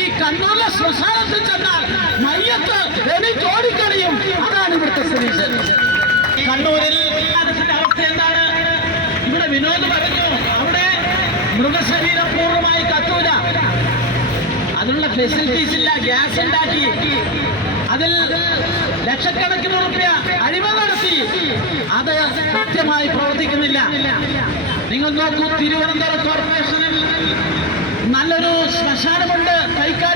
ഈ കണ്ണൂരിലെ ശ്മശാനത്തിൽ ചെന്നാൽ മയ്യത്ത് എനിക്ക് ഓടിക്കറിയും അതാണ് ഇവിടുത്തെ സ്ഥിതി. കണ്ണൂരിൽ അവസ്ഥ എന്താണ്? ഇവിടെ വിനോദ് പറഞ്ഞു അവിടെ മൃഗശരീരം പൂർണമായി കത്തൂല. അതിനുള്ള ഫെസിലിറ്റീസ് ഇല്ല. ഗ്യാസ് ഉണ്ടാക്കി. അതിൽ ലക്ഷക്കണക്കിന് റുപ്യ അഴിമ നടത്തി. അത് കൃത്യമായി പ്രവർത്തിക്കുന്നില്ല. നിങ്ങൾ നോക്കൂ തിരുവനന്തപുരം കോർപ്പറേഷനിൽ നല്ലൊരു ശ്മശാനമുണ്ട്.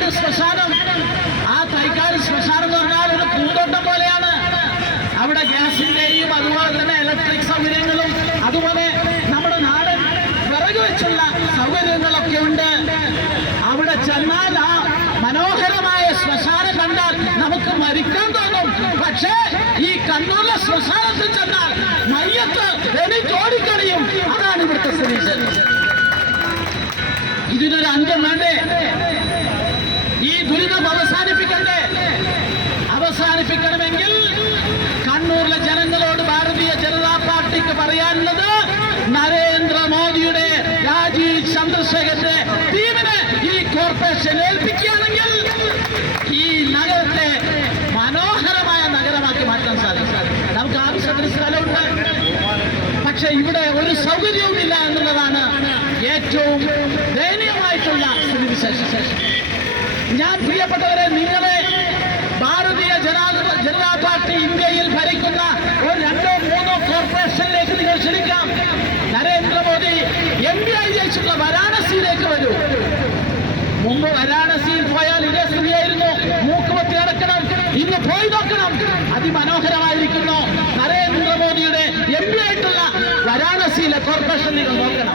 തൈക്കാട് ശ്മശാനം. ആ തൈക്കാട് ശ്മശാനം എന്ന് പറഞ്ഞാൽ ഒരു പൂന്തോട്ടം പോലെയാണ്. അവിടെ ഗ്യാസിന്റെയും അതുപോലെ തന്നെ ഇലക്ട്രിക് സൗകര്യങ്ങളും അതുപോലെ നമ്മുടെ നാടൻ വിറക് വെച്ചുള്ള സൗകര്യങ്ങളൊക്കെ ഉണ്ട്. അവിടെ ചെന്നാൽ ആ മനോഹരമായ ശ്മശാനം കണ്ടാൽ നമുക്ക് മരിക്കാൻ തോന്നും. പക്ഷേ ഈ കണ്ണൂരിലെ ശ്മശാനത്തിൽ ചെന്നാൽ മയ്യത്ത് എനി ഓടിക്കറിയും അതാണ് ഇവിടുത്തെ സ്ഥിതി. ഇതിനൊരു അന്ത്യം വേണ്ടേ ഈ ദുരിതം അവസാനിപ്പിക്കണ്ടേ അവസാനിപ്പിക്കണമെങ്കിൽ കണ്ണൂരിലെ ജനങ്ങളോട് ഭാരതീയ ജനതാ പാർട്ടിക്ക് പറയാനുള്ളത് നരേന്ദ്രമോദിയുടെ രാജീവ് ചന്ദ്രശേഖരന്റെ ടീമിനെ ഈ കോർപ്പറേഷൻ ഏൽപ്പിക്കുകയാണെങ്കിൽ ഈ നഗരത്തെ മനോഹരമായ നഗരമാക്കി മാറ്റാൻ സാധിക്കും. നമുക്ക് ആവശ്യത്തിന് സ്ഥലമുണ്ട്. പക്ഷെ ഇവിടെ ഒരു സൗകര്യവും ഇല്ല എന്നുള്ളതാണ് ഏറ്റവും ദയനീയമായിട്ടുള്ള സ്ഥിതിവിശേഷം. ഞാൻ പ്രിയപ്പെട്ടവരെ നിങ്ങളെ ഭാരതീയ ജനതാ പാർട്ടി ഇന്ത്യയിൽ ഭരിക്കുന്ന ഒരു രണ്ടോ മൂന്നോ കോർപ്പറേഷനിലേക്ക് നിങ്ങൾ ക്ഷണിക്കാം. നരേന്ദ്രമോദി എം പി ആയി ജയിച്ചുള്ള വാരാണസിയിലേക്ക് വരൂ. മുമ്പ് വരാണസിയിൽ പോയാൽ ഇതേ സ്ഥിതിയായിരുന്നു. മൂക്കുപത്തി അടക്കണം ഇന്ന് പോയി നോക്കണം. അതിമനോഹരമായിരിക്കുന്നു. നരേന്ദ്രമോദിയുടെ എം പി ആയിട്ടുള്ള വരാണസിയിലെ കോർപ്പറേഷൻ നിങ്ങൾ നോക്കണം.